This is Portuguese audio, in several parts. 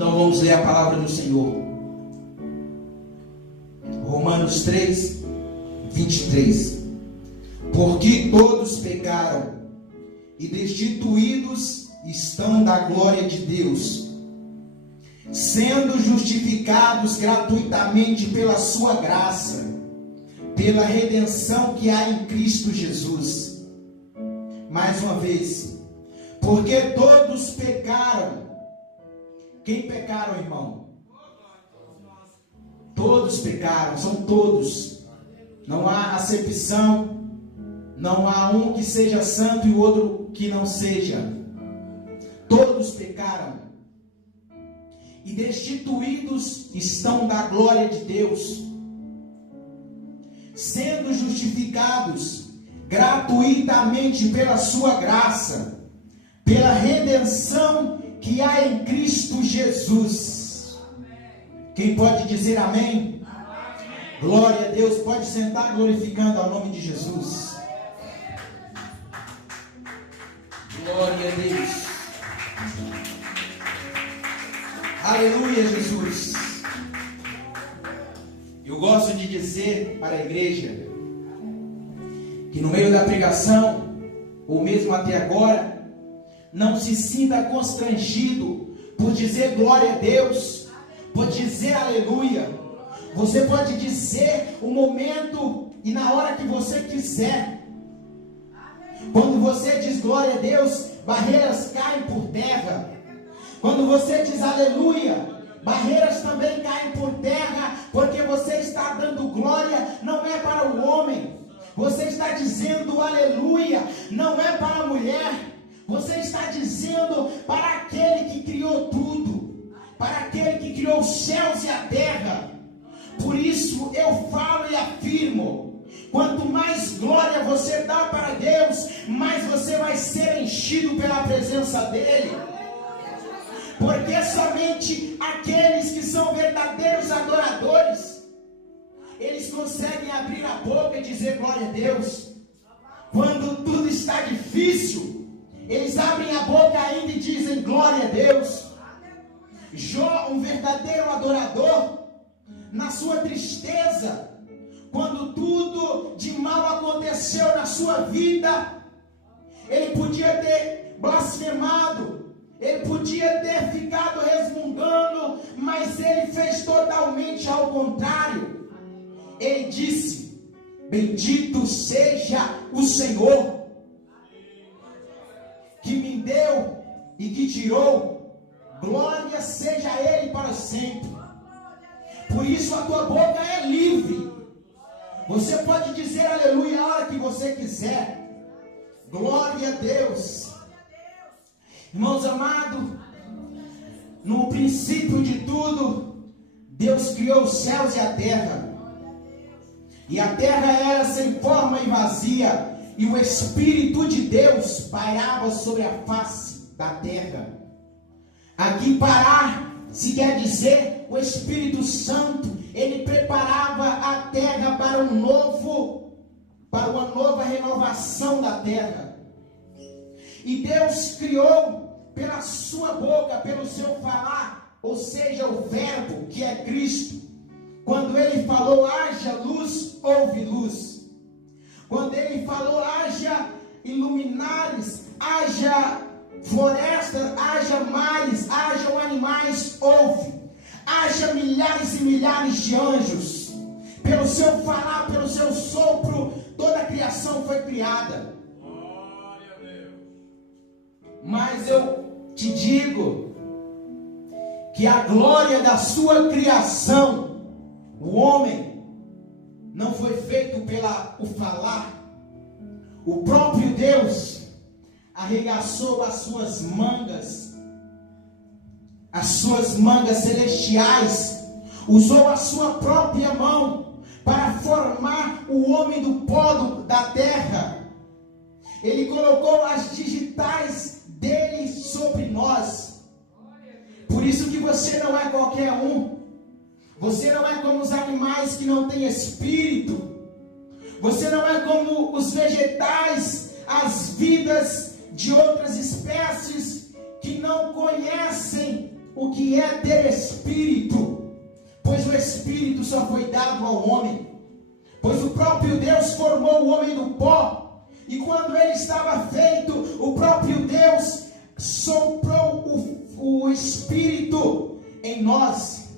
Então vamos ler a palavra do Senhor. Romanos 3, 23. Porque todos pecaram e destituídos estão da glória de Deus, sendo justificados gratuitamente pela sua graça, pela redenção que há em Cristo Jesus. Mais uma vez, porque todos pecaram. Quem pecaram, irmão? Todos pecaram, são todos. Não há acepção, não há um que seja santo e o outro que não seja. Todos pecaram e destituídos estão da glória de Deus, sendo justificados gratuitamente pela sua graça, pela redenção que há em Cristo Jesus. Quem pode dizer amém? Glória a Deus. Pode sentar glorificando ao nome de Jesus. Glória a Deus. Aleluia, Jesus. Eu gosto de dizer para a igreja que no meio da pregação, ou mesmo até agora, não se sinta constrangido por dizer glória a Deus, por dizer aleluia. Você pode dizer o momento e na hora que você quiser. Quando você diz glória a Deus, barreiras caem por terra. Quando você diz aleluia, barreiras também caem por terra, porque você está dando glória, não é para o homem. Você está dizendo aleluia, não é para a mulher. Você está dizendo para aquele que criou tudo, para aquele que criou os céus e a terra. Por isso eu falo e afirmo: quanto mais glória você dá para Deus, mais você vai ser enchido pela presença dEle. Porque somente aqueles que são verdadeiros adoradores, eles conseguem abrir a boca e dizer glória a Deus. Quando tudo está difícil, eles abrem a boca ainda e dizem glória a Deus. Jó, um verdadeiro adorador, na sua tristeza, quando tudo de mal aconteceu na sua vida, ele podia ter blasfemado, ele podia ter ficado resmungando, mas ele fez totalmente ao contrário. Ele disse: bendito seja o Senhor, que me deu e que tirou, glória seja a Ele para sempre. Por isso a tua boca é livre. Você pode dizer aleluia a hora que você quiser. Glória a Deus. Irmãos amados, no princípio de tudo, Deus criou os céus e a terra. E a terra era sem forma e vazia, e o Espírito de Deus pairava sobre a face da terra. Aqui parar se quer dizer o Espírito Santo. Ele preparava a terra para uma nova renovação da terra. E Deus criou pela sua boca, pelo seu falar, ou seja, o verbo que é Cristo. Quando ele falou haja luz, houve luz. Quando ele falou haja iluminares, haja florestas, haja mares, hajam animais, houve. Haja milhares e milhares de anjos. Pelo seu falar, pelo seu sopro, toda a criação foi criada. Glória a Deus. Mas eu te digo que a glória da sua criação, o homem, não foi feito pelo falar. O próprio Deus arregaçou as suas mangas celestiais, usou a sua própria mão para formar o homem do pó da terra. Ele colocou as digitais dele sobre nós. Por isso que você não é qualquer um. Você não é como os animais que não têm espírito. Você não é como os vegetais, as vidas de outras espécies que não conhecem o que é ter espírito, pois o espírito só foi dado ao homem, pois o próprio Deus formou o homem do pó, e quando ele estava feito, o próprio Deus soprou o espírito em nós.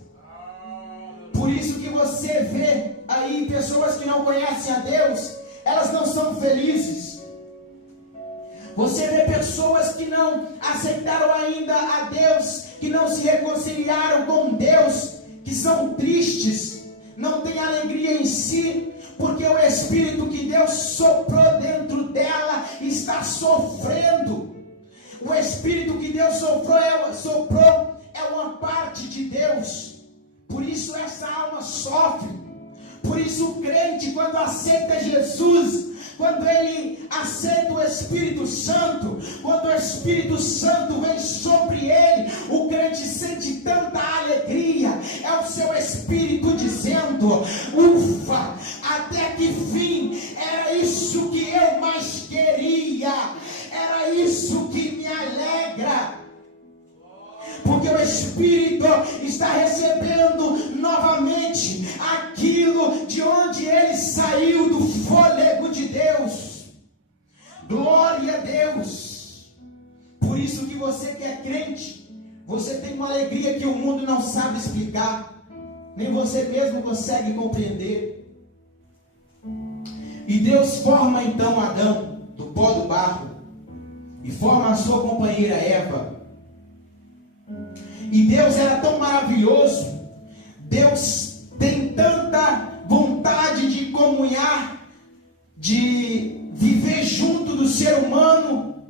Por isso que você vê aí pessoas que não conhecem a Deus, elas não são felizes. Você vê pessoas que não aceitaram ainda a Deus, que não se reconciliaram com Deus, que são tristes, não têm alegria em si, porque o Espírito que Deus soprou dentro dela está sofrendo. O Espírito que Deus soprou é uma parte de Deus. Por isso essa alma sofre. Por isso o crente, quando aceita Jesus, quando ele aceita o Espírito Santo, quando o Espírito Santo vem sobre ele, o crente sente tanta alegria. É o seu espírito dizendo: ufa, até que fim, era isso que eu mais queria, era isso que me alegra. Porque o Espírito está recebendo novamente aquilo de onde ele saiu, do fôlego de Deus. Glória a Deus. Por isso que você que é crente, você tem uma alegria que o mundo não sabe explicar, nem você mesmo consegue compreender. E Deus forma então Adão do pó do barro, e forma a sua companheira Eva. E Deus era tão maravilhoso, Deus tem tanta vontade de comunhar, de viver junto do ser humano,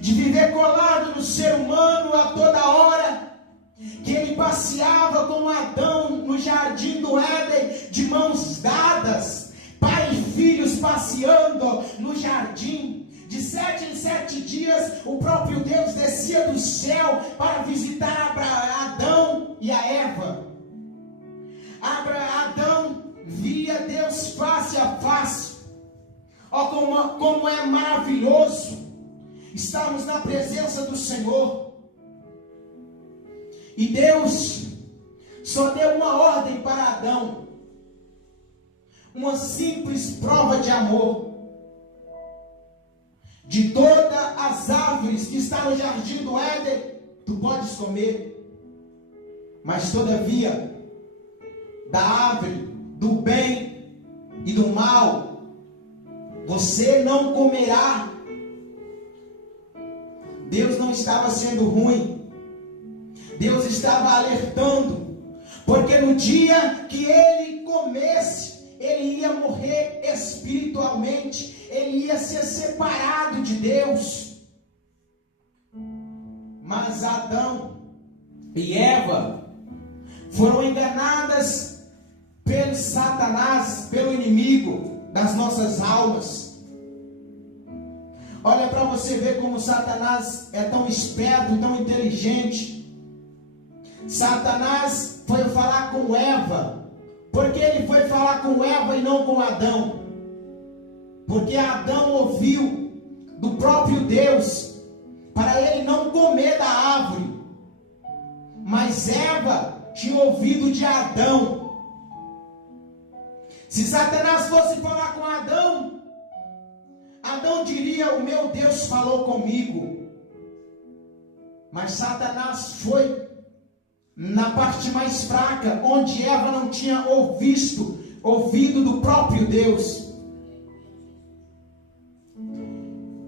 de viver colado no ser humano a toda hora, que ele passeava com Adão no jardim do Éden, de mãos dadas, pai e filhos passeando no jardim. De 7 em 7 dias, o próprio Deus descia do céu para visitar Adão e a Eva. Adão via Deus face a face. Ó, como é maravilhoso estarmos na presença do Senhor. E Deus só deu uma ordem para Adão, uma simples prova de amor. De todas as árvores que estão no jardim do Éden, tu podes comer, mas todavia, da árvore do bem e do mal, você não comerá. Deus não estava sendo ruim, Deus estava alertando, porque no dia que ele comesse, ele ia morrer espiritualmente, ele ia ser separado de Deus. Mas Adão e Eva foram enganadas pelo Satanás, pelo inimigo das nossas almas. Olha para você ver como Satanás é tão esperto, tão inteligente. Satanás foi falar com Eva. Por que ele foi falar com Eva e não com Adão? Porque Adão ouviu do próprio Deus para ele não comer da árvore. Mas Eva tinha ouvido de Adão. Se Satanás fosse falar com Adão, Adão diria: o meu Deus falou comigo. Mas Satanás foi na parte mais fraca, onde Eva não tinha ouvido do próprio Deus.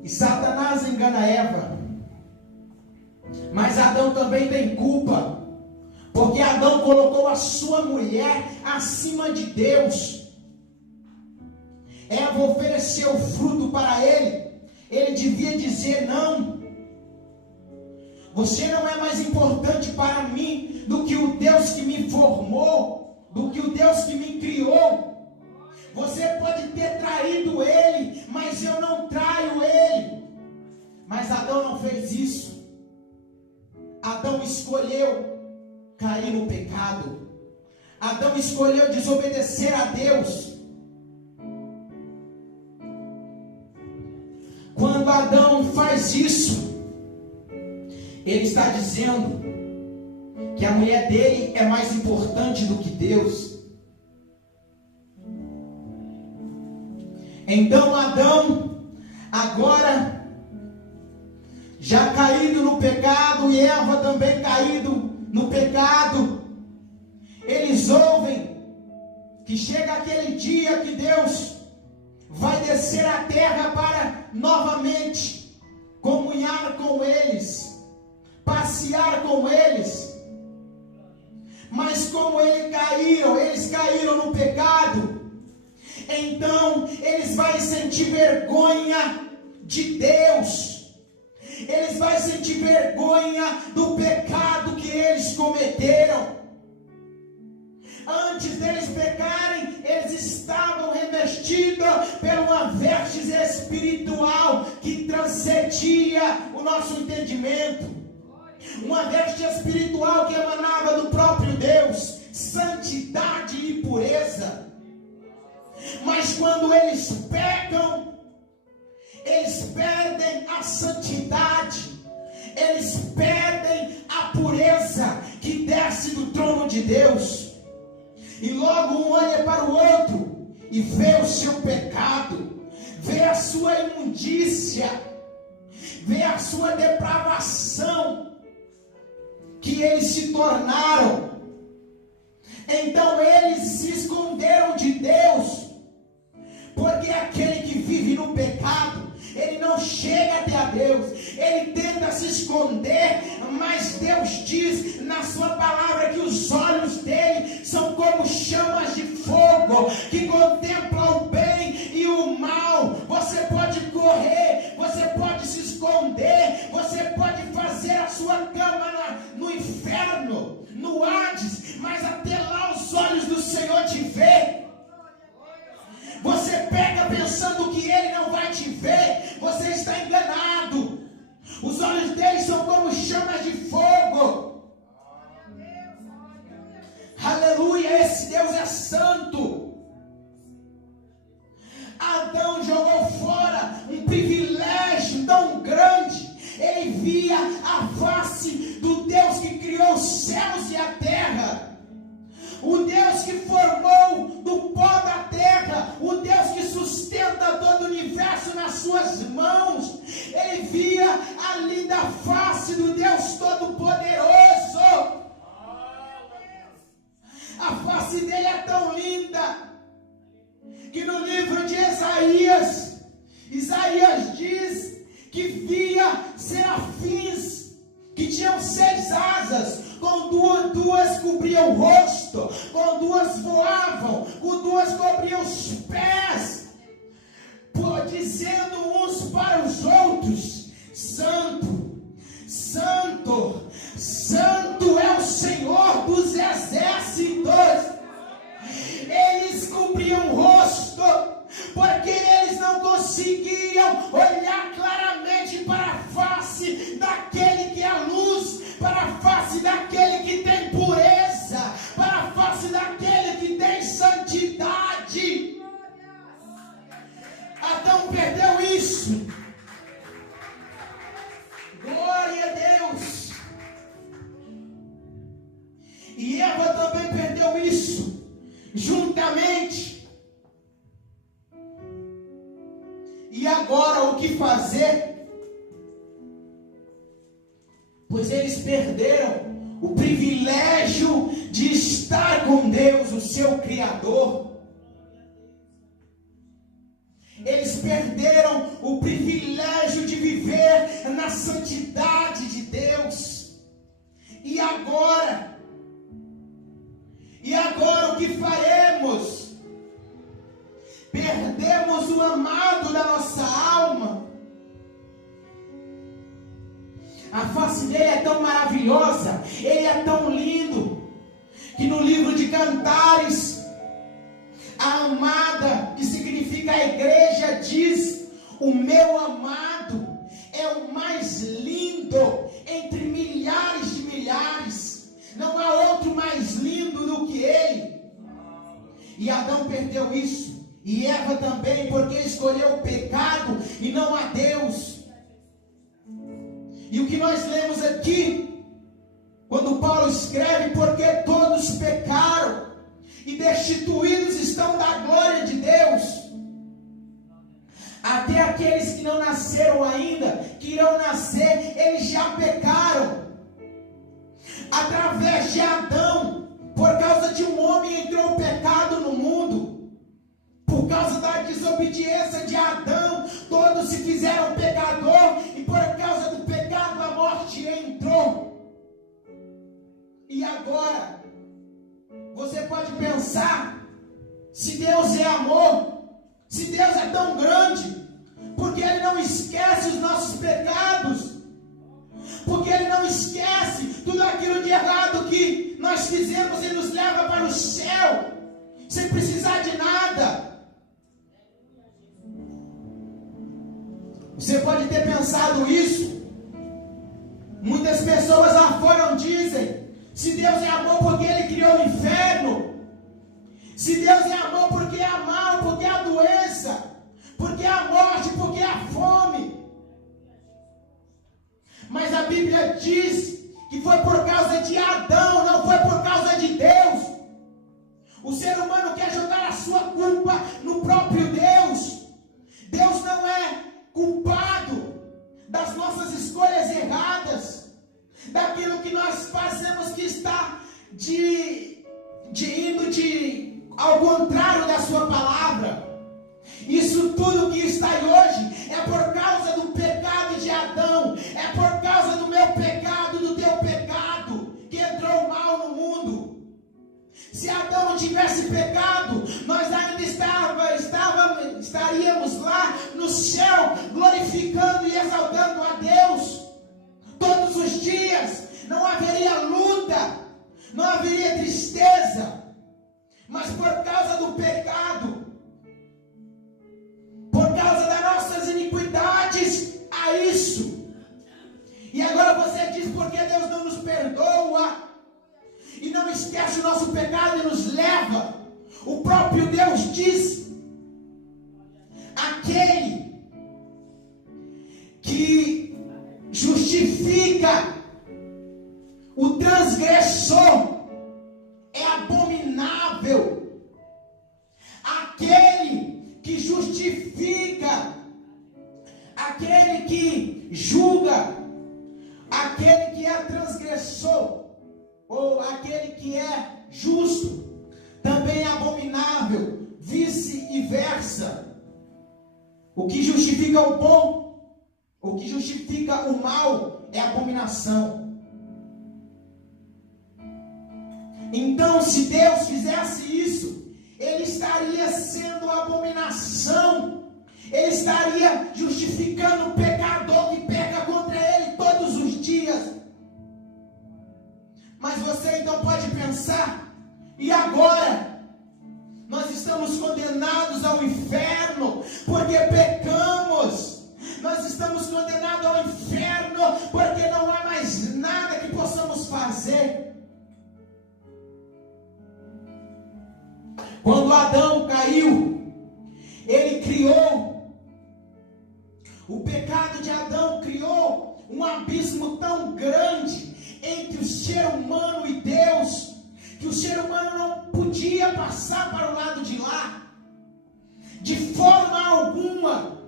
E Satanás engana Eva. Mas Adão também tem culpa, porque Adão colocou a sua mulher acima de Deus. Eva ofereceu fruto para ele. Ele devia dizer: não, você não é mais importante para mim do que o Deus que me formou, do que o Deus que me criou. Você pode ter traído ele, mas eu não traio ele. Mas Adão não fez isso. Adão escolheu cair no pecado. Adão escolheu desobedecer a Deus. Quando Adão faz isso, ele está dizendo: que a mulher dele é mais importante do que Deus. Então Adão, agora já caído no pecado, e Eva também caído no pecado, eles ouvem que chega aquele dia que Deus vai descer à terra para novamente comunhar com eles, passear com eles. Mas como eles caíram no pecado, então eles vão sentir vergonha de Deus. Eles vão sentir vergonha do pecado que eles cometeram. Antes deles pecarem, eles estavam revestidos por uma veste espiritual que transcendia o nosso entendimento. Uma veste espiritual que emanava do próprio Deus, santidade e pureza. Mas quando eles pecam, eles perdem a santidade, eles perdem a pureza que desce do trono de Deus. E logo um olha para o outro e vê o seu pecado, vê a sua imundícia, vê a sua depravação que eles se tornaram. Então eles se esconderam de Deus, porque aquele que vive no pecado, ele não chega até a Deus, ele tenta se esconder, mas Deus diz na sua palavra que os olhos dele são como chamas de fogo, que contemplam o bem e o mal. Você pode correr, você pode se esconder, você pode fazer a sua cama no inferno, no Hades, mas até lá os olhos do Senhor te vê. Você pega pensando que Ele não vai te ver, você está enganado. Os olhos dele são como chamas de fogo. Aleluia, esse Deus é santo. Adão jogou fora um privilégio tão grande. Ele via a face do Deus que criou os céus e a terra. O Deus que formou do pó da terra, o Deus que sustenta todo o universo nas suas mãos. Ele via a linda face do Deus Todo-Poderoso. A face dele é tão linda que no livro de Isaías diz que via serafins que tinham 6 asas, com duas cobriam o rosto, com 2 voavam, com 2 cobriam os pés, dizendo uns para os outros: Santo, Santo, Santo é o Senhor dos exércitos. Eles cobriam o rosto, porque eles não conseguiam olhar claramente para a face daquele que é a luz, para a face daquele que tem pureza, para a face daquele que tem santidade. Adão perdeu isso. Glória a Deus. E Eva também perdeu isso, juntamente. E agora o que fazer? Pois eles perderam o privilégio de estar com Deus, o seu Criador. Eles perderam o privilégio de viver na santidade de Deus. E agora o que faremos? Perdemos o amado da nossa alma. A face dele é tão maravilhosa, ele é tão lindo, que no livro de Cantares, a amada, que significa a igreja, diz: o meu amado é o mais lindo entre milhares de milhares, não há outro mais lindo do que ele. E Adão perdeu isso, e Eva também, porque escolheu o pecado e não a Deus. E o que nós lemos aqui, quando Paulo escreve: porque todos pecaram e destituídos estão da glória de Deus. Até aqueles que não nasceram ainda, que irão nascer, eles já pecaram. Através de Adão, por causa de um homem, entrou o pecado no mundo. Por causa da desobediência de Adão, todos se fizeram pecador, e por causa do pecado a morte entrou. E agora, você pode pensar, se Deus é amor, se Deus é tão grande, porque Ele não esquece os nossos pecados, porque Ele não esquece tudo aquilo de errado que nós fizemos e nos leva para o céu, sem precisar de nada. Você pode ter pensado isso. Muitas pessoas lá fora dizem: se Deus é amor, porque Ele criou o inferno? Se Deus é amor, porque é mal, porque é a doença, porque é a morte, porque é a fome? Mas a Bíblia diz que foi por causa de Adão, não foi por causa de Deus. O ser humano quer jogar a sua culpa no próprio Deus. Deus não é culpado das nossas escolhas erradas, daquilo que nós fazemos que está indo ao contrário da sua palavra. Isso tudo que está aí hoje é por causa do pecado de Adão, é por causa do meu pecado, do teu pecado, que entrou o mal no mundo. Se Adão não tivesse pecado, nós ainda estaríamos lá no céu, glorificando e exaltando a Deus todos os dias. Não haveria luta, não haveria tristeza. Mas por causa do pecado, por causa das nossas iniquidades, há isso. E agora você diz: porque Deus não nos perdoa e não esquece o nosso pecado e nos leva. O próprio Deus diz: aquele que justifica o transgressor é abominável. Aquele que justifica, aquele que julga, aquele que é transgressor, ou aquele que é justo, também é abominável, vice-versa. O que justifica o bom, o que justifica o mal, é abominação. Então, se Deus fizesse isso, Ele estaria sendo abominação, Ele estaria justificando o pecador que peca contra Ele todos os dias. Mas você então pode pensar: e agora? Nós estamos condenados ao inferno porque pecamos. Nós estamos condenados ao inferno porque não há mais nada que possamos fazer. Quando Adão caiu, ele criou, o pecado de Adão criou um abismo tão grande entre o ser humano e Deus, que o ser humano não podia passar para o lado de lá, de forma alguma.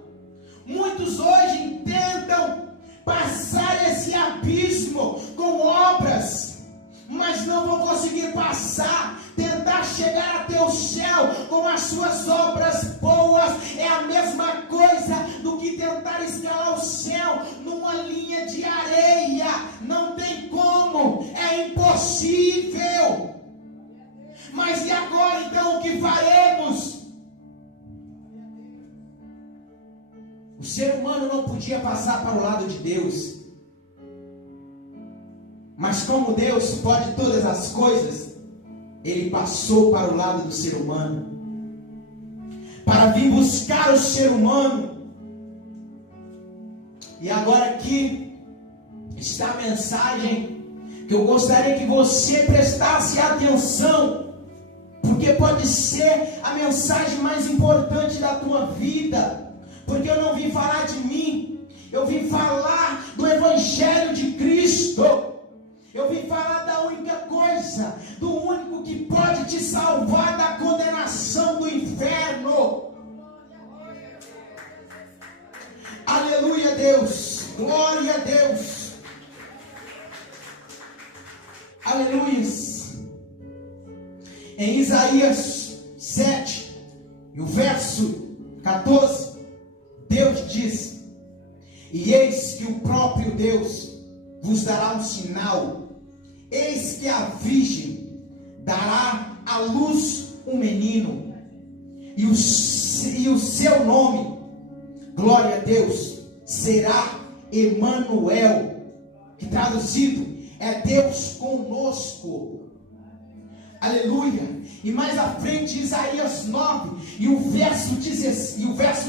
Muitos hoje tentam passar esse abismo com obras, mas não vão conseguir passar. Tentar chegar até o céu com as suas obras boas é a mesma coisa do que tentar escalar o céu numa linha de areia. Não tem como, é impossível. Mas e agora então o que faremos? O ser humano não podia passar para o lado de Deus, mas como Deus pode todas as coisas, Ele passou para o lado do ser humano, para vir buscar o ser humano. E agora aqui está a mensagem que eu gostaria que você prestasse atenção, porque pode ser a mensagem mais importante da tua vida, porque eu não vim falar de mim, eu vim falar do Evangelho de Cristo. Eu vim falar da única coisa, do único que pode te salvar da condenação do inferno. Aleluia, Deus. Glória a Deus. Aleluia. Em Isaías 7, e o verso 14, Deus diz: e eis que o próprio Deus vos dará um sinal. Eis que a virgem dará à luz um menino, e o seu nome, glória a Deus, será Emanuel, que traduzido é Deus conosco. Aleluia. E mais à frente, Isaías 9, e o verso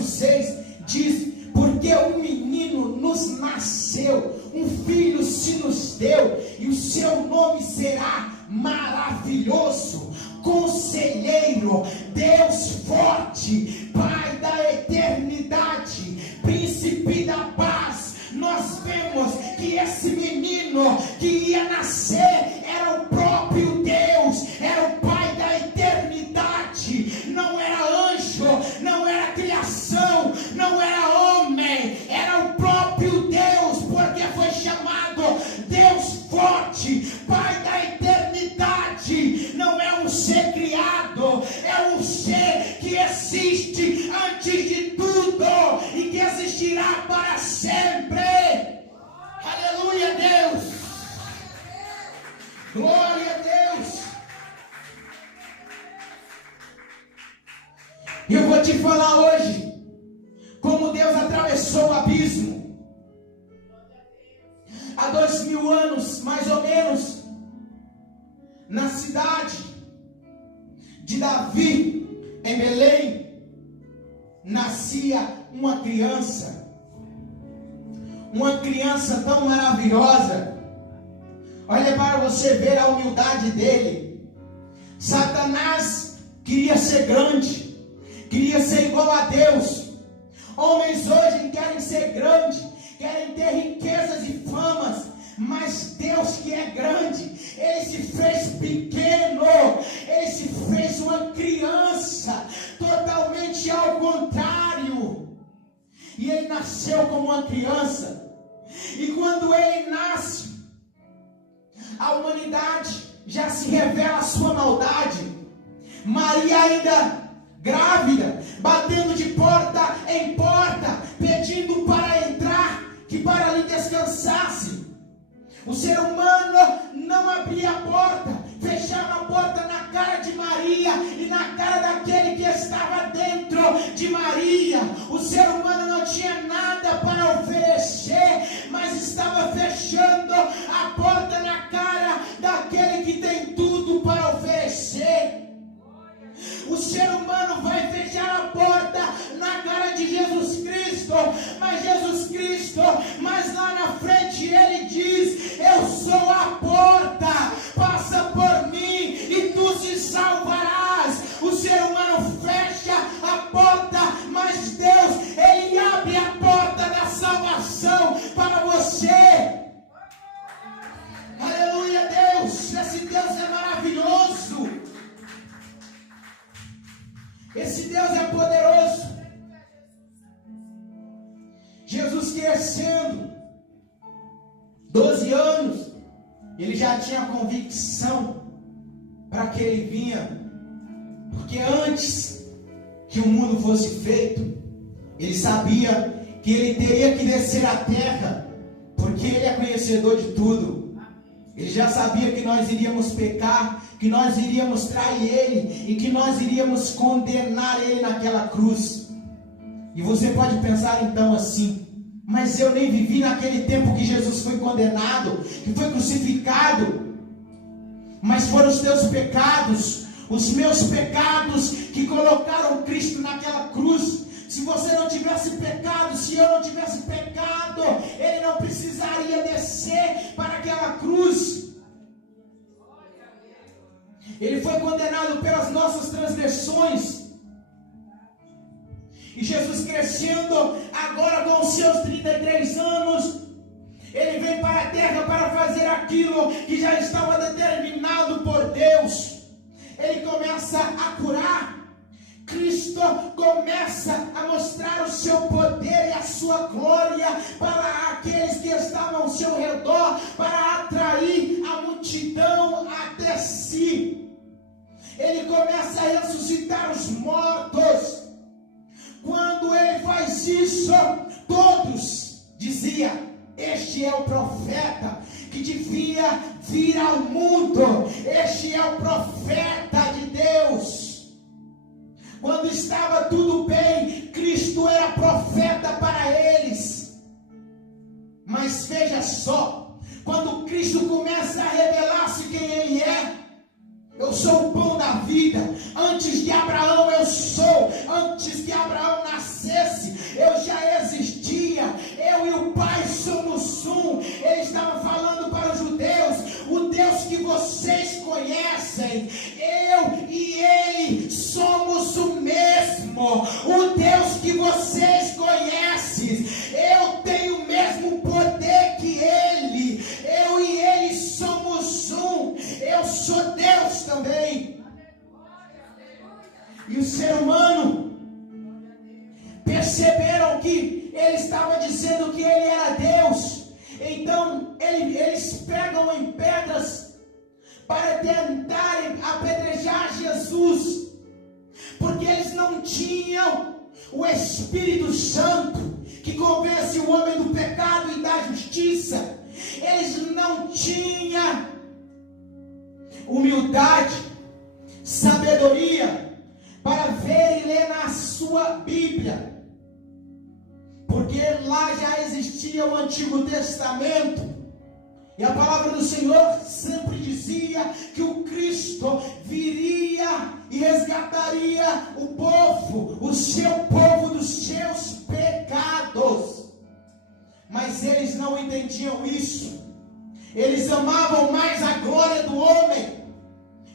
6 diz: porque um menino nos nasceu, um filho se nos deu, e o seu nome será Maravilhoso, Conselheiro, Deus Forte, Pai da Eternidade, Príncipe da Paz. Nós vemos que esse menino que ia nascer era o próprio Deus, era o Pai da eternidade. Não era anjo, não era criação, não era homem, era o próprio Deus, porque foi chamado Deus Forte, Pai da eternidade. Não é um ser criado, é um ser que existe antes de tudo e que existirá para sempre. Aleluia, Deus. Glória a Deus. E eu vou te falar hoje como Deus atravessou o abismo. Há 2000 anos, mais ou menos, na cidade de Davi, em Belém, nascia uma criança tão maravilhosa. Olha para você ver a humildade dele. Satanás queria ser grande, queria ser igual a Deus. Homens hoje querem ser grandes, querem ter riquezas e famas, mas Deus que é grande, Ele se fez pequeno, Ele se fez uma criança, totalmente ao contrário. E Ele nasceu como uma criança. E quando Ele nasce, a humanidade já se revela a sua maldade. Maria ainda grávida, batendo de porta em porta, pedindo para entrar, que para ali descansasse. O ser humano não abria a porta, fechava a porta na cara de Maria e na cara daquele que estava dentro de Maria. O ser humano não tinha nada para oferecer, mas estava fechando a porta na cara daquele que tem tudo para oferecer. O ser humano vai fechar a porta na cara de Jesus Cristo, mas lá na frente Ele diz: eu sou a porta, passa por mim e tu se salvarás. O ser humano fecha a porta, mas Deus, Ele abre a porta da salvação para você. Aleluia, Deus. Esse Deus é maravilhoso. Esse Deus é poderoso. Jesus crescendo, 12 anos, ele já tinha convicção para que ele vinha. Porque antes que o mundo fosse feito, ele sabia que ele teria que descer à terra, porque ele é conhecedor de tudo. Ele já sabia que nós iríamos pecar, que nós iríamos trair Ele e que nós iríamos condenar Ele naquela cruz. E você pode pensar então assim: mas eu nem vivi naquele tempo que Jesus foi condenado, que foi crucificado. Mas foram os teus pecados, os meus pecados, que colocaram Cristo naquela cruz. Se você não tivesse pecado, se eu não tivesse pecado, Ele não precisaria descer para aquela cruz. Ele foi condenado pelas nossas transgressões. E Jesus crescendo, agora com os seus 33 anos, Ele vem veio para a terra para fazer aquilo que já estava determinado por Deus. Ele começa a curar. Cristo começa a mostrar o seu poder e a sua glória para aqueles que estavam ao seu redor, para atrair a multidão até si. Ele começa a ressuscitar os mortos. Quando ele faz isso, todos diziam: este é o profeta que devia vir ao mundo. Este é o profeta de Deus. Quando estava tudo bem, Cristo era profeta para eles. Mas veja só, quando Cristo começa a revelar-se quem Ele é: eu sou o pão da vida. Antes de Abraão eu sou. Antes que Abraão nascesse, eu já existia. Eu e o Pai somos um. Ele estava falando para os judeus: o Deus que vocês conhecem, eu e Ele somos o mesmo. O Deus que vocês conhecem, eu tenho o mesmo poder que Ele. Eu e Ele somos um. Eu sou Deus também. E o ser humano perceberam que ele estava dizendo que ele era Deus. Então eles pegam em pedras para tentarem apedrejar Jesus, porque eles não tinham o Espírito Santo que convence o homem do pecado e da justiça. Eles não tinham humildade, sabedoria para ver e ler na sua Bíblia, porque lá já existia o Antigo Testamento, e a palavra do Senhor sempre dizia que o Cristo viria e resgataria o povo, o seu povo dos seus pecados. Mas eles não entendiam isso. Eles amavam mais a glória do homem.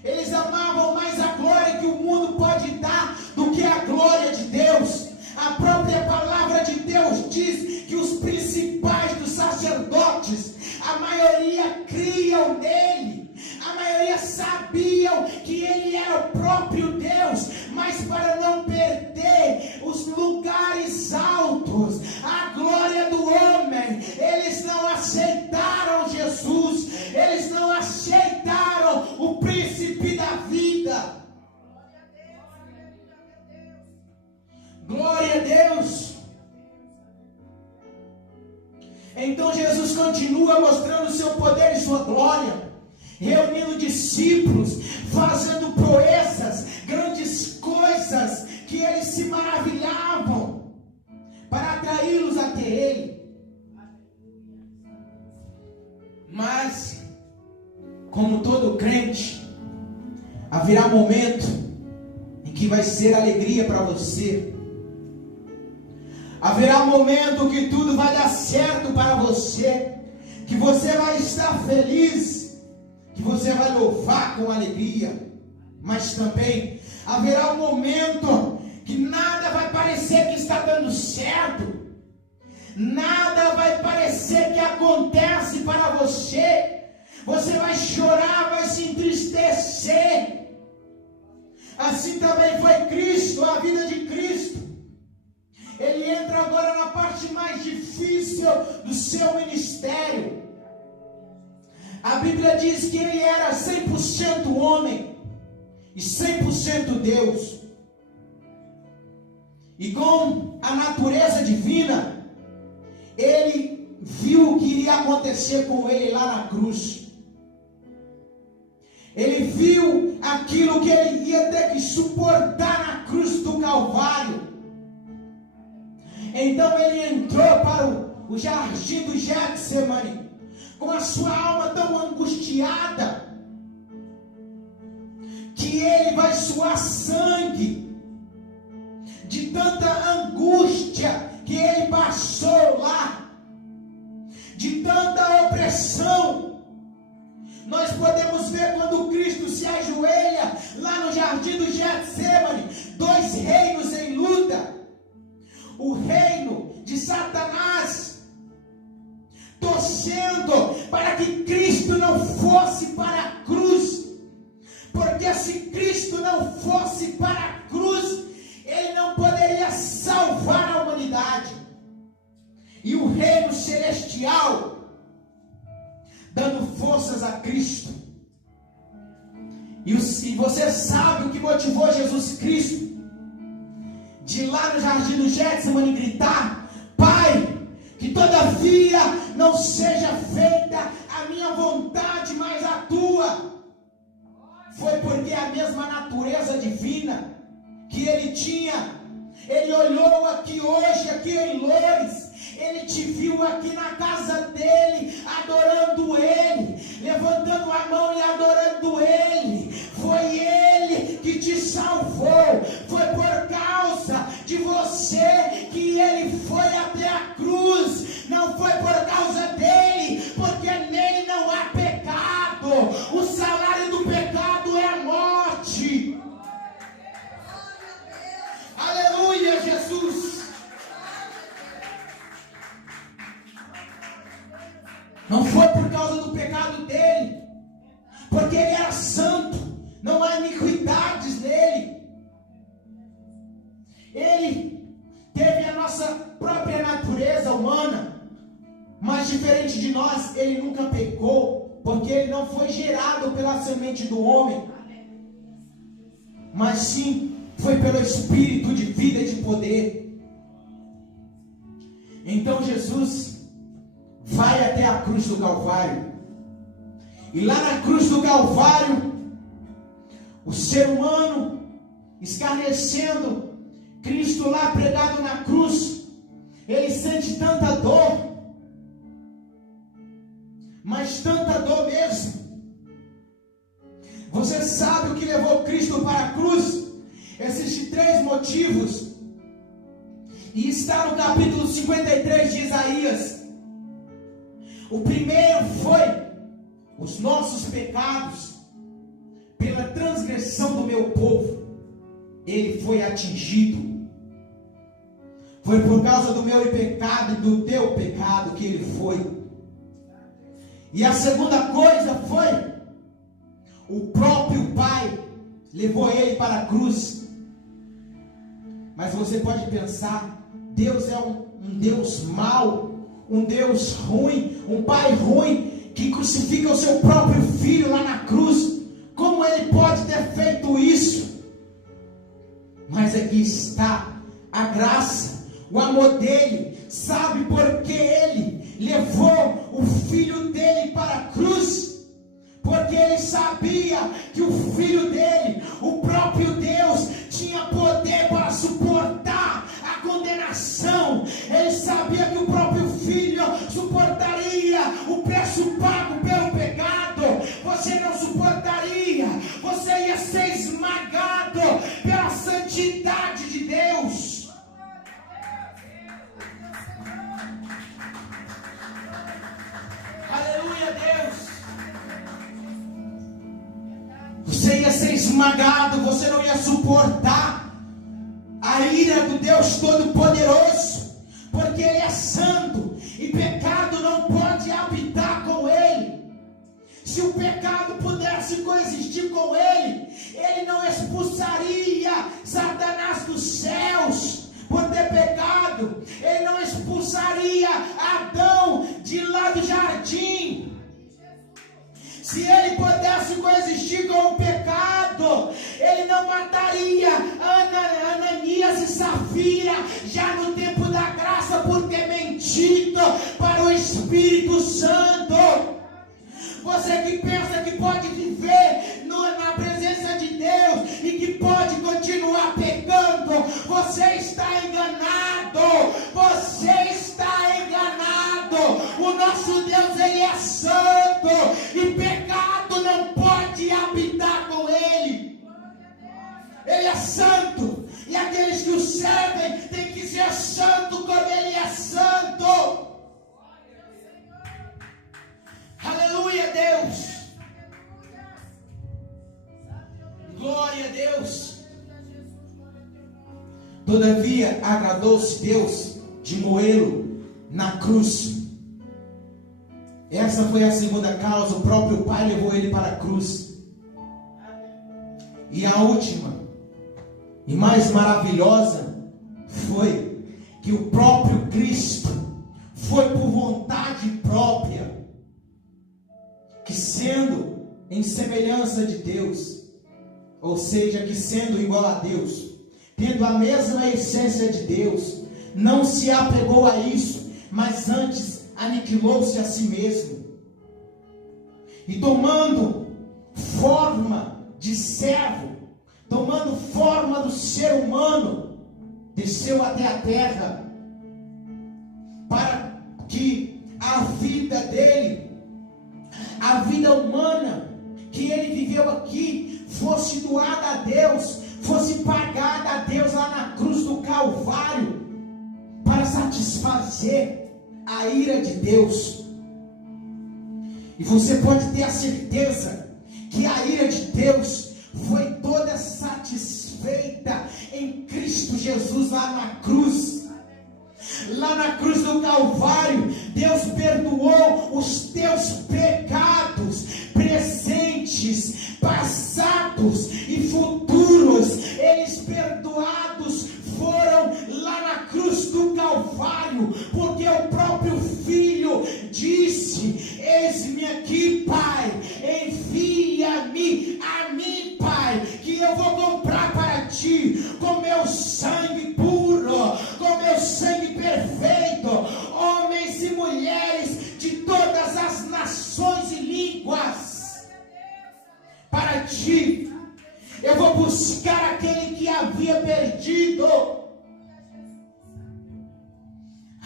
Eles amavam mais a glória que o mundo pode dar do que a glória de Deus. A própria palavra de Deus diz que os principais dos sacerdotes, a maioria criam nele, a maioria sabiam que ele era o próprio Deus, mas para não perder os lugares altos, a glória do homem, eles não aceitaram Jesus, eles não aceitaram o príncipe da vida. Glória a Deus. Então Jesus continua mostrando o seu poder e sua glória, reunindo discípulos, fazendo proezas, grandes coisas que eles se maravilhavam para atraí-los até Ele. Mas, como todo crente, haverá momento em que vai ser alegria para você. Haverá um momento que tudo vai dar certo para você, que você vai estar feliz, que você vai louvar com alegria. Mas também haverá um momento que nada vai parecer que está dando certo, nada vai parecer que acontece para você. Você vai chorar, vai se entristecer. Assim também foi Cristo, a vida de Cristo. Ele entra agora na parte mais difícil do seu ministério. A Bíblia diz que ele era 100% homem e 100% Deus. E com a natureza divina, ele viu o que iria acontecer com ele lá na cruz. Ele viu aquilo que ele ia ter que suportar na cruz do Calvário. Então ele entrou para o jardim do Getsemane, com a sua alma tão angustiada, que ele vai suar sangue, de tanta angústia que ele passou lá, de tanta opressão. Nós podemos ver quando Cristo se ajoelha lá no jardim do Getsemane, dois reinos em luta. O reino de Satanás, torcendo torcendo para que Cristo não fosse para a cruz, porque se Cristo não fosse para a cruz, Ele não poderia salvar a humanidade. E o reino celestial, dando forças a Cristo. E você sabe o que motivou Jesus Cristo de lá no jardim do Getsemane gritar: Pai, que todavia não seja feita a minha vontade, mas a tua. Foi porque a mesma natureza divina que ele tinha, ele olhou aqui hoje, aqui em Loures, ele te viu aqui na casa dele, adorando ele, levantando a mão e adorando ele. Foi ele que te salvou, foi por causa de você que ele foi até a cruz, não foi por causa dele, porque nele não há pecado, o salário do pecado é a morte. Aleluia, Jesus. Não foi por causa do pecado dele, porque ele era santo, não há iniquidades nele. Ele teve a nossa própria natureza humana, mas diferente de nós, ele nunca pecou, porque ele não foi gerado pela semente do homem, mas sim foi pelo Espírito de vida e de poder. Então Jesus vai até a cruz do Calvário, e lá na cruz do Calvário, o ser humano escarnecendo, Cristo lá pregado na cruz, ele sente tanta dor, mas tanta dor mesmo. Você sabe o que levou Cristo para a cruz? Existem 3 motivos, e está no capítulo 53 de Isaías. O primeiro foi os nossos pecados. Pela transgressão do meu povo, ele foi atingido. Foi por causa do meu pecado e do teu pecado que ele foi. E a segunda coisa foi: o próprio Pai levou ele para a cruz. Mas você pode pensar, Deus é um Deus mau, um Deus ruim, um Pai ruim, que crucifica o seu próprio filho lá na cruz. Como ele pode ter feito isso? Mas aqui está a graça, o amor dele. Sabe por que ele levou o filho dele para a cruz? Porque ele sabia que o filho dele, o próprio Deus, tinha poder para suportar a condenação. Ele sabia que o próprio filho suportaria o preço pago pelo pecado. Você não suportaria, você ia ser esmagado pela santidade de Deus. Aleluia, Deus. Você ia ser esmagado, você não ia suportar a ira do Deus Todo-Poderoso, porque Ele é santo e pecado não pode habitar com Ele. Se o pecado pudesse coexistir com Ele, Ele não expulsaria Satanás dos céus por ter pecado, Ele não expulsaria Adão de lá do jardim. Se ele pudesse coexistir com o pecado, ele não mataria Ananias e Safira já no tempo da graça por ter mentido para o Espírito Santo. Você que pensa que pode viver na presença de Deus e que pode continuar pecando, você está enganado. Você está enganado. O nosso Deus, Ele é santo e pecado não pode habitar com Ele. Ele é santo e aqueles que o servem têm que ser santo como Ele é santo. Aleluia, Deus. Glória a Deus. Todavia agradou-se Deus de moê-lo na cruz. Essa foi a segunda causa. O próprio Pai levou ele para a cruz. E a última e mais maravilhosa foi que o próprio Cristo foi por vontade própria, que sendo em semelhança de Deus, ou seja, que sendo igual a Deus, tendo a mesma essência de Deus, não se apegou a isso, mas antes aniquilou-se a si mesmo, e tomando forma de servo, tomando forma do ser humano, desceu até a terra, para que a vida dele, a vida humana que ele viveu aqui, fosse doada a Deus, fosse pagada a Deus lá na cruz do Calvário, para satisfazer a ira de Deus. E você pode ter a certeza que a ira de Deus foi toda satisfeita em Cristo Jesus lá na cruz. Lá na cruz do Calvário, Deus perdoou os teus pecados presentes, passados e futuros. Eles perdoados foram lá na cruz do Calvário, porque o próprio Filho disse: eis-me aqui, Pai, envia-me a mim, Pai, que eu vou comprar para ti com meu sangue puro, com meu sangue perfeito, homens e mulheres de todas as nações e línguas. Para ti eu vou buscar aquele que havia perdido.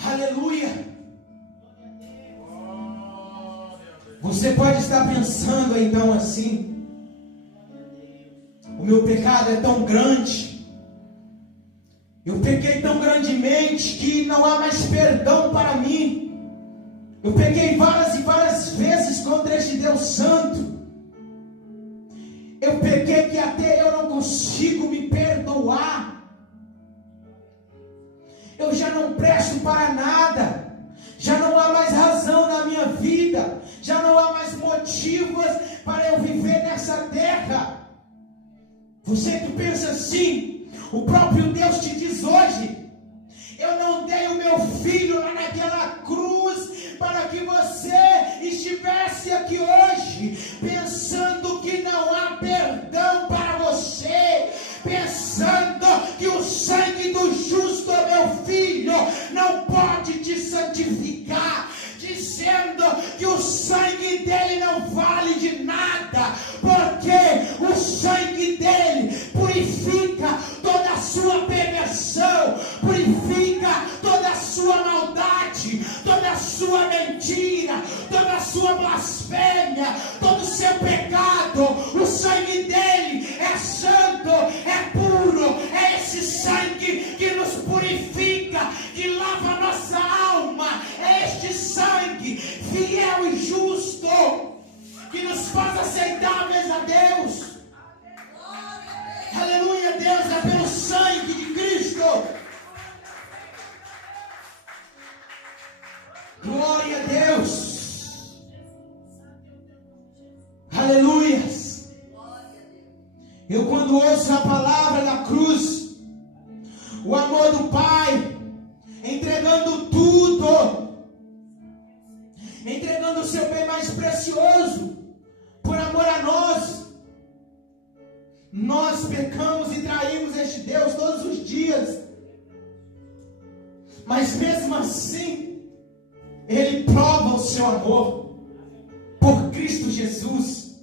Aleluia. Você pode estar pensando então assim: o meu pecado é tão grande, eu pequei tão grandemente que não há mais perdão para mim. Eu pequei várias e várias vezes contra este Deus Santo. Eu pequei que até eu não consigo me perdoar. Eu já não presto para nada. Já não há mais razão na minha vida. Já não há mais motivos para eu viver nessa terra. Você que pensa assim, o próprio Deus te diz hoje: eu não dei o meu filho lá naquela cruz para que você estivesse aqui hoje pensando que não há perdão para você, pensando que o sangue do justo, meu filho, não pode te santificar, dizendo que o sangue dele não vale de nada, porque o sangue dele purifica toda a sua perversão, purifica toda a sua maldade, toda a sua mentira, toda a sua blasfêmia, todo o seu pecado. O sangue dele é santo, é puro, é esse sangue que nos purifica, que lava a nossa alma, é este sangue fiel e justo que nos faz aceitáveis a Deus. Aleluia, Deus, é pelo sangue de Cristo. Glória a Deus. Aleluias. Eu quando ouço a palavra da cruz, o amor do Pai, entregando tudo, entregando o seu bem mais precioso, por amor a nós. Nós pecamos e traímos este Deus todos os dias, mas mesmo assim, Ele prova o seu amor por Cristo Jesus,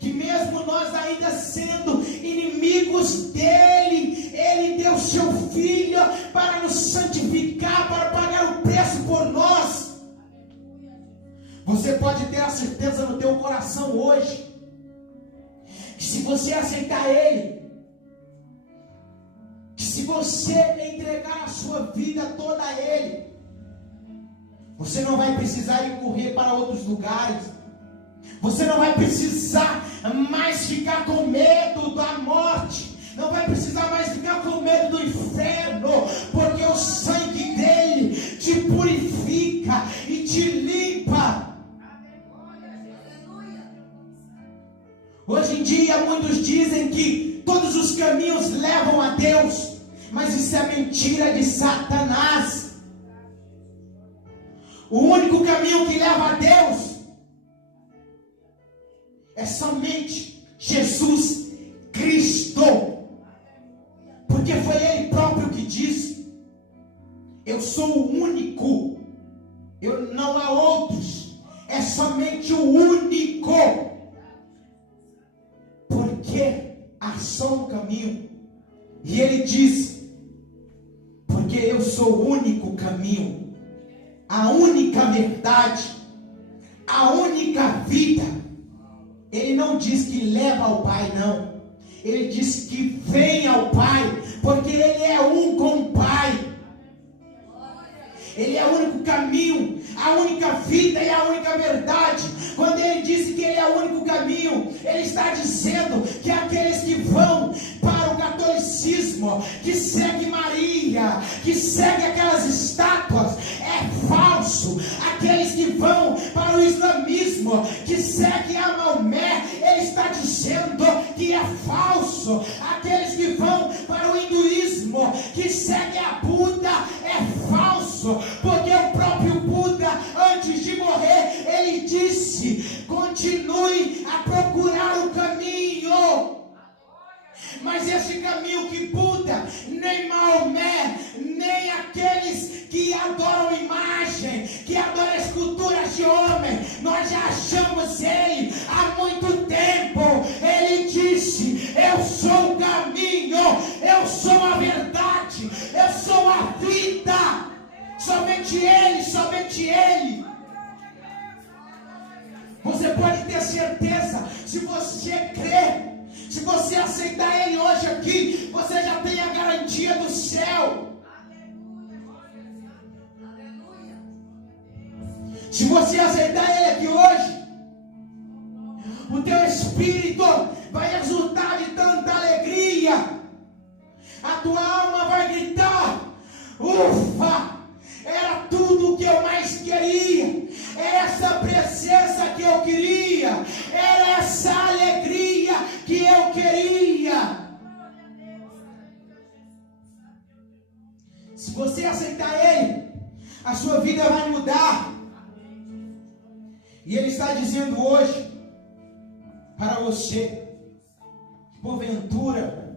que mesmo nós ainda sendo inimigos dEle, Ele deu seu Filho para nos santificar, para pagar o preço por nós. Você pode ter a certeza no teu coração hoje, que se você aceitar Ele, que se você entregar a sua vida toda a Ele, você não vai precisar ir correr para outros lugares. Você não vai precisar mais ficar com medo da morte. Não vai precisar mais ficar com medo do inferno, porque o sangue dele te purifica e te limpa. Hoje em dia muitos dizem que todos os caminhos levam a Deus, mas isso é mentira de Satanás. O único caminho que leva a Deus é somente Jesus Cristo, porque foi Ele próprio que disse: eu sou o único, não há outros, é somente o único, porque há só um caminho. E Ele disse: porque eu sou o único caminho, a única verdade, a única vida. Ele não diz que leva ao Pai, não. Ele diz que vem ao Pai, porque Ele é um com o Pai. Ele é o único caminho, a única vida e a única verdade. Quando Ele disse que Ele é o único caminho, Ele está dizendo que aqueles que vão para o catolicismo, que segue Maria, que segue aquelas estátuas, é falso. Aqueles que vão para o islamismo, que segue a Maomé, Ele está dizendo que é falso. Aqueles que vão para o hinduísmo, que segue a Buda, é falso, porque o próprio Buda, antes de morrer, ele disse: continue a procurar o caminho. Mas esse caminho que Buda, nem Maomé, nem aqueles que adoram imagem, que adoram esculturas de homem, nós já achamos ele há muito tempo. Ele disse: eu sou o caminho, eu sou a verdade, eu sou a vida. Somente Ele, somente Ele. Você pode ter certeza, se você crer, se você aceitar Ele hoje aqui, você já tem a garantia do céu. Se você aceitar Ele aqui hoje, o teu espírito vai exultar de tanta alegria, a tua alma vai gritar: ufa! Era tudo o que eu mais queria, era essa presença que eu queria, era essa alegria que eu queria. Se você aceitar Ele, a sua vida vai mudar. E Ele está dizendo hoje para você, que porventura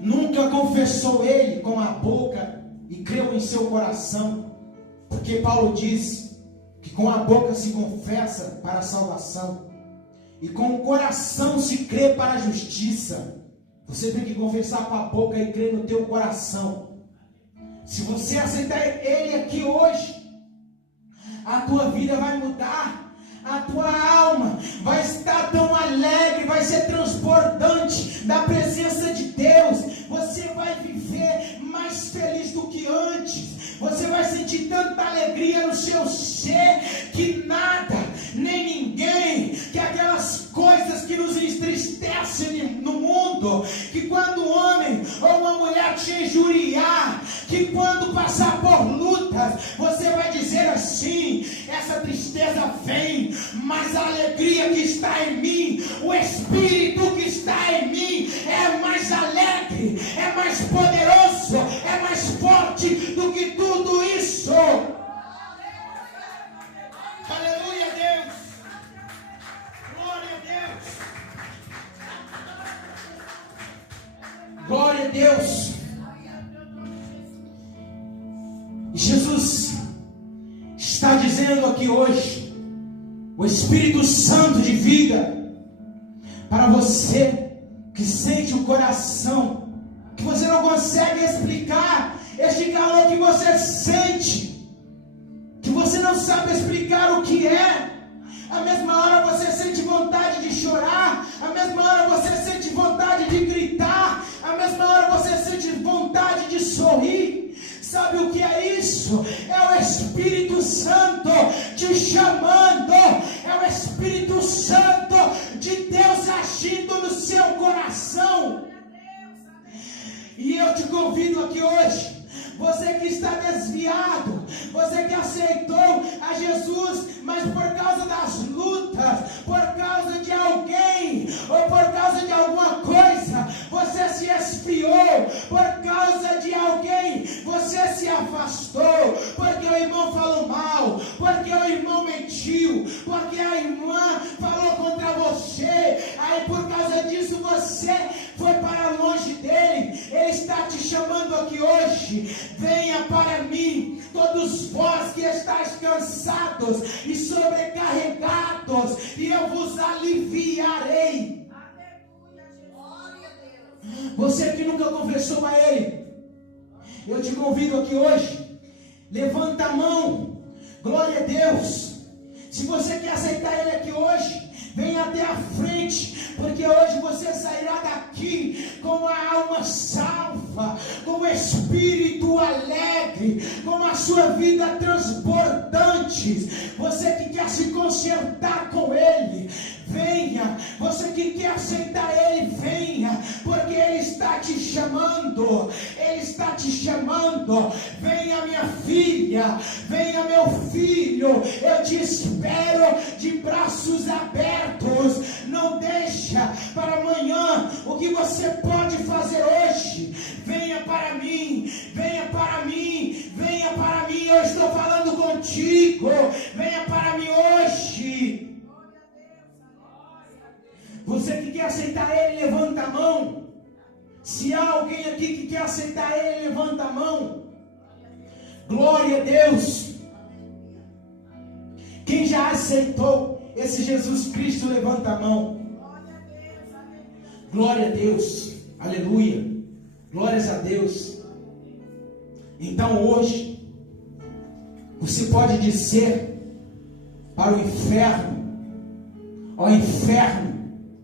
nunca confessou Ele com a boca e creu em seu coração, porque Paulo diz que com a boca se confessa para a salvação e com o coração se crê para a justiça. Você tem que confessar com a boca e crer no teu coração. Se você aceitar Ele aqui hoje, a tua vida vai mudar, a tua alma vai estar tão alegre, vai ser transbordante da presença de Deus. Você vai viver mais feliz do que antes. Você vai sentir tanta alegria no seu ser que nada, nem ninguém, que aquelas coisas que nos entristecem no mundo, que quando um homem ou uma mulher te injuriar, que quando passar por lutas, você vai dizer assim: essa tristeza vem, mas a alegria que está em mim, o Espírito que está em mim é mais alegre, é mais poderoso, é mais forte do que tudo isso. Aleluia, Deus. Glória a Deus. Glória a Deus. Jesus está dizendo aqui hoje, o Espírito Santo de vida, para você que sente o coração, que você não consegue explicar este calor que você sente, que você não sabe explicar o que é. A mesma hora você sente vontade de chorar, a mesma hora você sente vontade de gritar, a mesma hora você sente vontade de sorrir. Sabe o que é isso? É o Espírito Santo te chamando, é o Espírito Santo de Deus agindo no seu coração. E eu te convido aqui hoje, você que está desviado, você que aceitou a Jesus, mas por causa das lutas, por causa de alguém se afastou, porque o irmão falou mal, porque o irmão mentiu, porque a irmã falou contra você, aí por causa disso você foi para longe dele. Ele está te chamando aqui hoje: venha para mim, todos vós que estáis cansados e sobrecarregados, e eu vos aliviarei. Você que nunca confessou a Ele, eu te convido aqui hoje, levanta a mão, glória a Deus. Se você quer aceitar Ele aqui hoje, venha até a frente, porque hoje você sairá daqui com a alma salva, com o espírito alegre, com a sua vida transbordante. Você que quer se consertar com Ele, venha. Você que quer aceitar Ele, venha, porque Ele está te chamando. Ele está te chamando. Venha, minha filha, venha, meu filho, eu te espero de braços abertos. Não deixa para amanhã o que você pode fazer hoje. Venha para mim, venha para mim, venha para mim. Eu estou falando contigo. Venha para mim hoje. Você que quer aceitar Ele, levanta a mão. Se há alguém aqui que quer aceitar Ele, levanta a mão. Glória a Deus. Quem já aceitou esse Jesus Cristo, levanta a mão. Glória a Deus. Aleluia. Glórias a Deus. Então hoje você pode dizer para o inferno: ó inferno,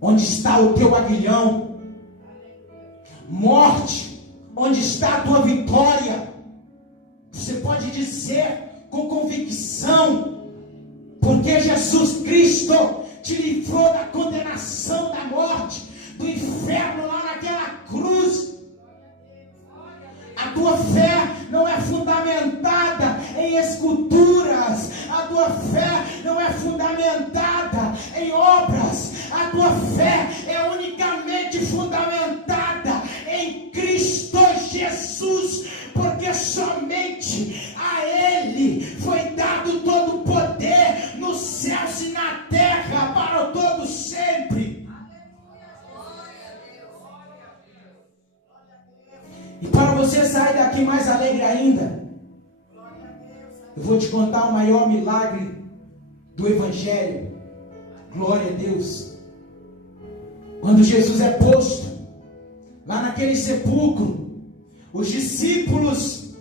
onde está o teu aguilhão? Morte, onde está a tua vitória? Você pode dizer com convicção, porque Jesus Cristo te livrou da condenação da morte, do inferno lá naquela cruz. A tua fé não é fundamentada em esculturas, a tua fé não é fundamentada em obras, a tua fé é unicamente fundamentada em Cristo Jesus, porque somente a Ele foi dado todo o poder nos céus e na terra para o todo sempre. E para você sair daqui mais alegre ainda, eu vou te contar o maior milagre do Evangelho. Glória a Deus. Quando Jesus é posto lá naquele sepulcro, os discípulos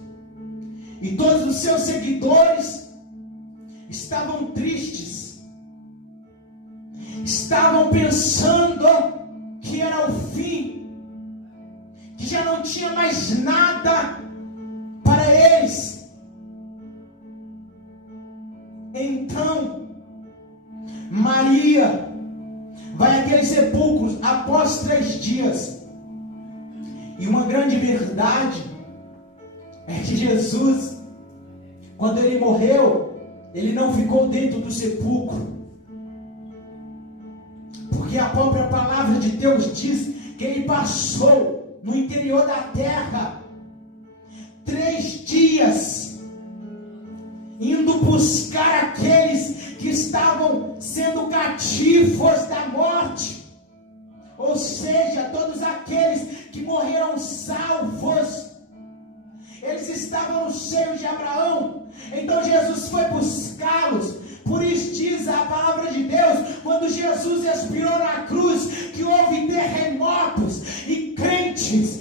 e todos os seus seguidores estavam tristes, estavam pensando que era o fim, que já não tinha mais nada para eles. Então Maria vai àquele sepulcro após 3 dias. E uma grande verdade é que Jesus, quando Ele morreu, Ele não ficou dentro do sepulcro, porque a própria palavra de Deus diz que Ele passou no interior da terra 3 dias, indo buscar aqueles que estavam sendo cativos da morte, ou seja, todos aqueles que morreram salvos. Eles estavam no seio de Abraão. Então Jesus foi buscá-los. Por isso diz a palavra de Deus, quando Jesus expirou na cruz, que houve terremotos e crentes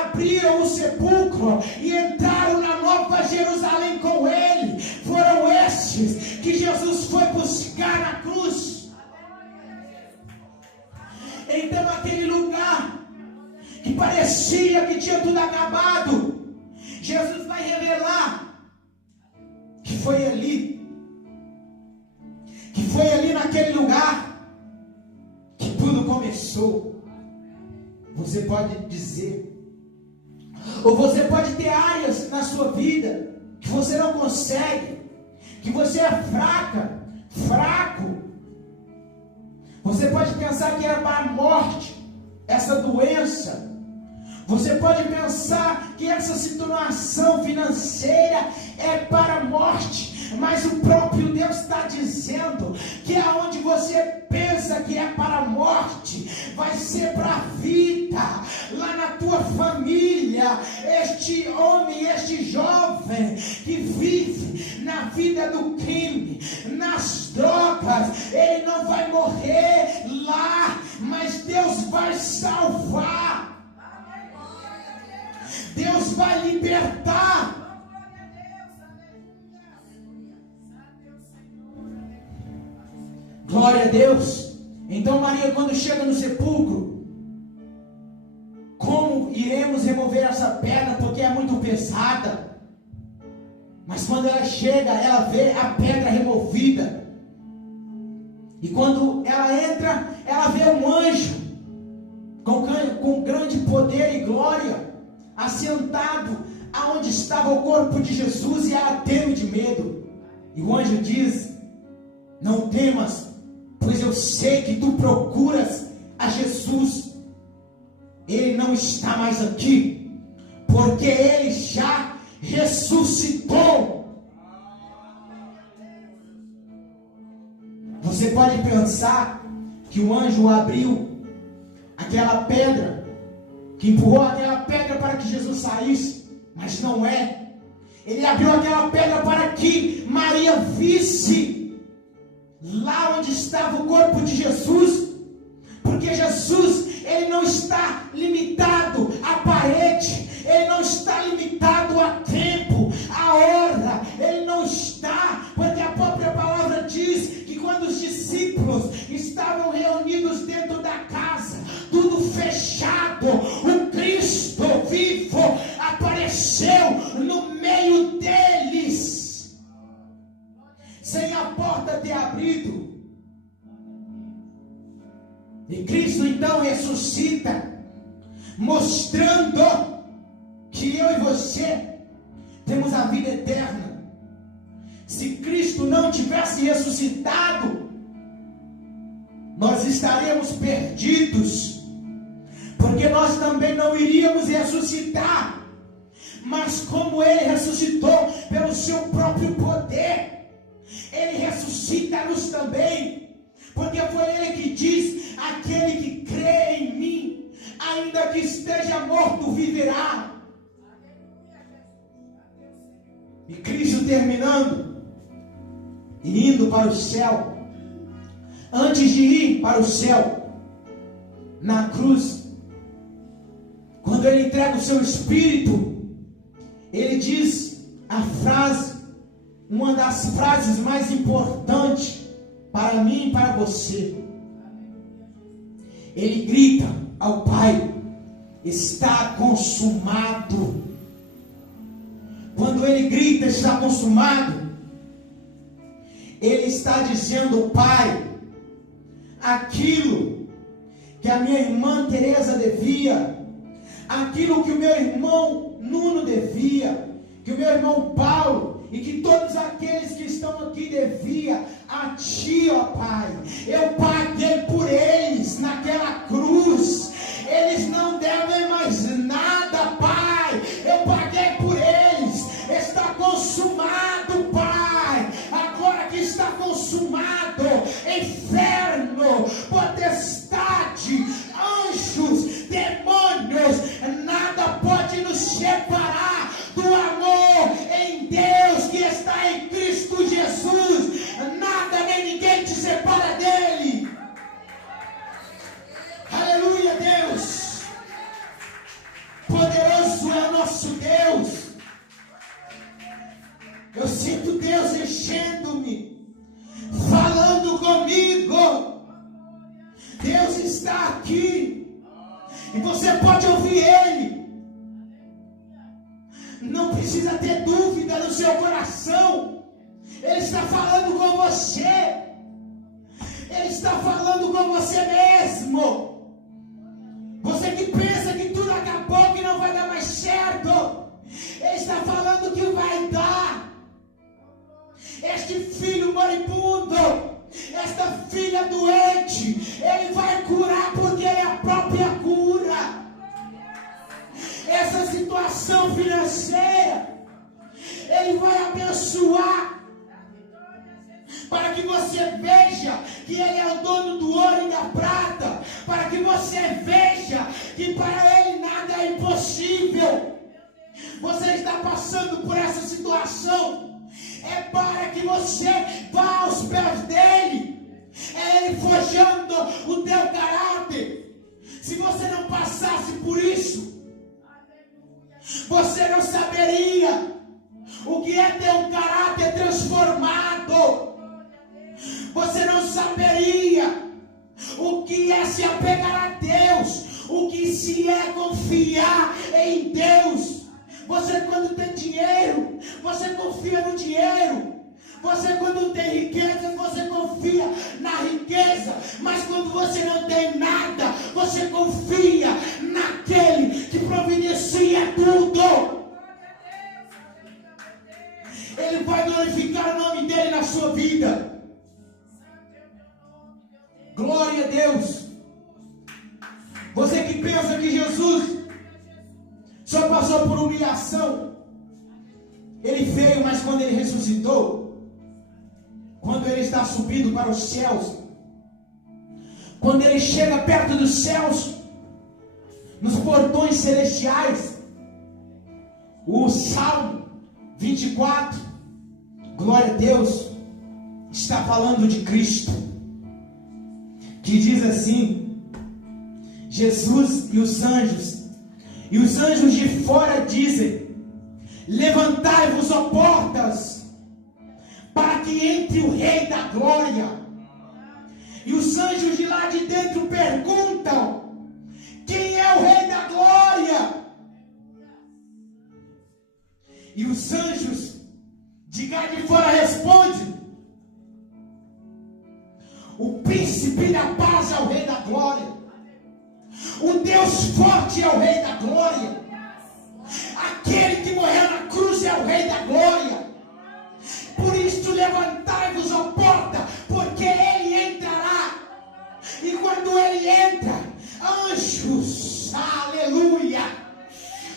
abriram o sepulcro e entraram na Nova Jerusalém com Ele. Foram estes que Jesus foi buscar na cruz. Então aquele lugar que parecia que tinha tudo acabado, Jesus vai revelar que foi ali naquele lugar que tudo começou. Você pode dizer, ou você pode ter áreas na sua vida que você não consegue, que você é fraco. Você pode pensar que era para a morte, essa doença. Você pode pensar que essa situação financeira é para a morte, mas o próprio Deus está dizendo que aonde você pensa que é para a morte, vai ser para a vida. Lá na tua família, este homem, este jovem que vive na vida do crime, nas drogas, ele não vai morrer lá, mas Deus vai salvar. Deus vai libertar. Glória a Deus. Então Maria, quando chega no sepulcro, como iremos remover essa pedra? Porque é muito pesada. Mas quando ela chega, ela vê a pedra removida. E quando ela entra, ela vê um anjo com grande poder e glória, assentado aonde estava o corpo de Jesus, e ela teme de medo. E o anjo diz: não temas, pois eu sei que tu procuras a Jesus. Ele não está mais aqui, porque ele já ressuscitou. Você pode pensar que o anjo abriu aquela pedra, que empurrou aquela pedra para que Jesus saísse, mas não é. Ele abriu aquela pedra para que Maria visse lá onde estava o corpo de Jesus, porque Jesus, ele não está limitado à parede, ele não está limitado a tempo, a hora, ele não está, porque a própria palavra diz que quando os discípulos estavam reunidos dentro da casa, tudo fechado, o Cristo vivo apareceu no meio deles, sem a porta ter abrido. E Cristo então ressuscita, mostrando que eu e você temos a vida eterna. Se Cristo não tivesse ressuscitado, nós estaríamos perdidos, porque nós também não iríamos ressuscitar. Mas como Ele ressuscitou pelo seu próprio poder, Ele ressuscita-nos também, porque foi Ele que diz: aquele que crê em mim, ainda que esteja morto, viverá. E Cristo terminando e indo para o céu, antes de ir para o céu, na cruz, quando Ele entrega o seu Espírito, Ele diz a frase, uma das frases mais importantes para mim e para você. Ele grita ao Pai: está consumado. Quando Ele grita está consumado, Ele está dizendo: Pai, aquilo que a minha irmã Teresa devia, aquilo que o meu irmão Nuno devia, que o meu irmão Paulo e que todos aqueles que estão aqui devia a Ti, ó Pai, eu paguei por eles naquela cruz. Eles não devem mais nada, Pai, eu paguei por eles. Está consumado, Pai. Agora que está consumado, inferno, potestade, anjos, demônios, nada pode nos separar do amor em Deus que está em Cristo Jesus. Nada nem ninguém te separa dele. Aleluia, Deus. Poderoso é o nosso Deus. Eu sinto Deus enchendo-me, falando comigo. Deus está aqui e você pode ouvir Ele. Não precisa ter dúvida no seu coração. Ele está falando com você. Ele está falando com você mesmo. Você que pensa que tudo acabou, que não vai dar mais certo, Ele está falando que vai dar. Este filho moribundo, esta filha doente, Ele vai curar, porque Ele é a própria cura. financeira. Ele vai abençoar, para que você veja que Ele é o dono do ouro e da prata, para que você veja que para Ele nada é impossível. Você está passando por essa situação, é para que você vá aos pés dEle, é Ele forjando o teu caráter. Se você não passasse por isso, você não saberia o que é ter um caráter transformado. Você não saberia o que é se apegar a Deus, o que se é confiar em Deus. Você, quando tem dinheiro, você confia no dinheiro. Você, quando tem riqueza, você confia na riqueza. Mas quando você não tem nada, você confia naquele que providencia tudo. Ele vai glorificar o nome dele na sua vida. Glória a Deus. Você que pensa que Jesus só passou por humilhação, Ele veio, mas quando Ele ressuscitou, quando Ele está subindo para os céus, quando Ele chega perto dos céus, nos portões celestiais, o Salmo 24, glória a Deus, está falando de Cristo, que diz assim: Jesus e os anjos de fora dizem: levantai-vos, ó portas, para que entre o Rei da Glória. E os anjos de lá de dentro perguntam: quem é o Rei da Glória? E os anjos de cá de fora respondem: o príncipe da paz é o Rei da Glória. O Deus forte é o Rei da Glória. Aquele que morreu na cruz é o Rei da Glória. Por isso levantai-vos, ó porta, porque Ele entrará. E quando Ele entra, anjos, aleluia,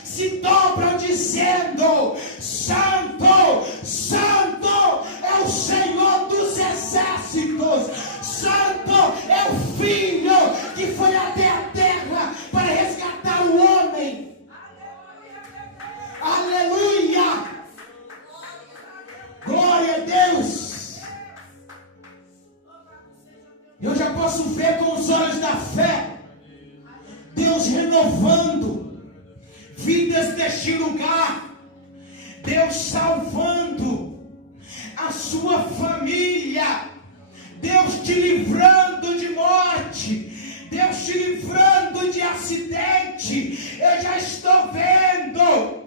se dobram dizendo: Santo, Santo é o Senhor dos exércitos. Santo é o Filho que foi até a terra para resgatar o homem. Aleluia! Glória a Deus! Eu já posso ver com os olhos da fé Deus renovando vidas deste lugar, Deus salvando a sua família, Deus te livrando de morte, Deus te livrando de acidente. Eu já estou vendo.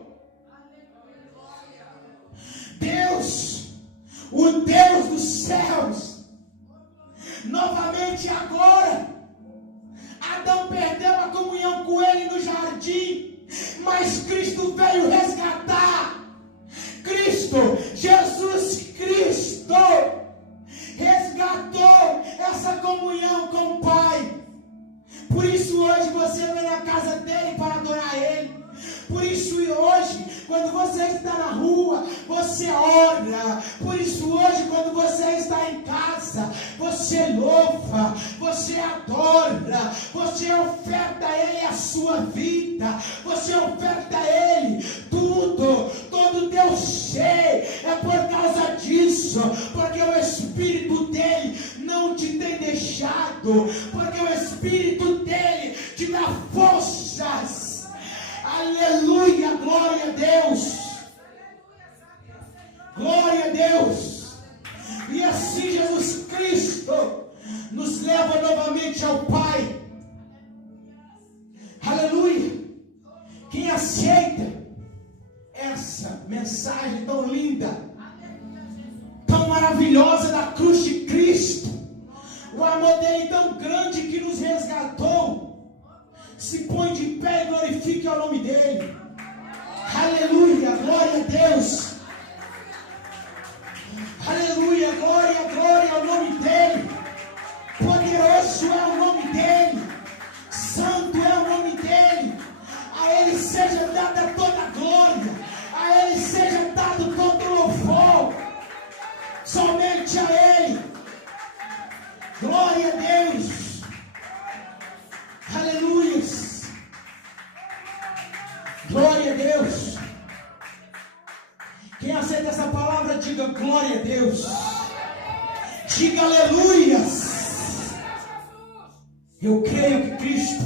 Deus, o Deus dos céus, novamente agora. Adão perdeu a comunhão com Ele no jardim, mas Cristo veio resgatar. Cristo, Jesus Cristo, resgatou essa comunhão com o Pai. Por isso hoje você vem na casa dele para adorar Ele. Por isso hoje, quando você está na rua, você ora. Por isso hoje, quando você está em casa, você louva, você adora, você oferta a Ele a sua vida, você oferta a Ele tudo, todo o teu ser. É por causa disso, porque o Espírito dele não te tem deixado, porque o Espírito dele te dá forças. Aleluia, glória a Deus. Glória a Deus. E assim Jesus Cristo nos leva novamente ao Pai. Aleluia. Quem aceita essa mensagem tão linda, tão maravilhosa da cruz de Cristo, o amor dele tão grande que nos resgatou, se põe de pé e glorifique o nome dele. Aleluia, glória a Deus. Aleluia, glória ao nome dele. Poderoso é o nome dele, santo é o nome dele. A ele seja dada toda a glória, Glória a Deus. Aleluias. Glória a Deus. Quem aceita essa palavra, diga glória a Deus. Diga aleluias. Eu creio que Cristo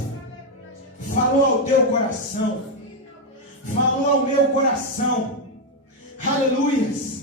falou ao teu coração. Falou ao meu coração. Aleluias.